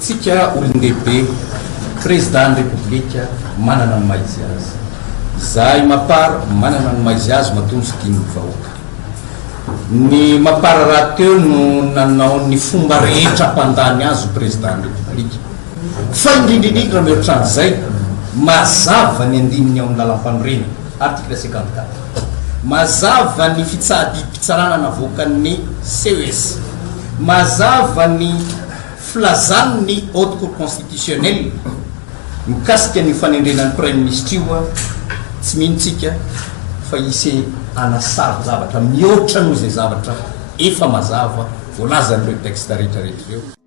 tsika olon-dehibe président république manana ny maizy azy zahay mapara manana ny maizy azy matomboky dimy vahoaka ny mapara raha teo no nanao ny fomba rehetra ampandany azy président république fa indrindrindrindra raha mihoatrany zay mazava ny andininy ao amin'ny lalam-panorena article 54 mazava ny fitsarana navoakan'ny CES mazava ny filazany ny haute cour constitutionnelle mikasika ny fanendrenan'ny premier ministre io tsy mihintsika fa isy anasary zavatra mihoatra noho izay zavatra efa mazava voalazan'ireo texte rehetra rehetra ireo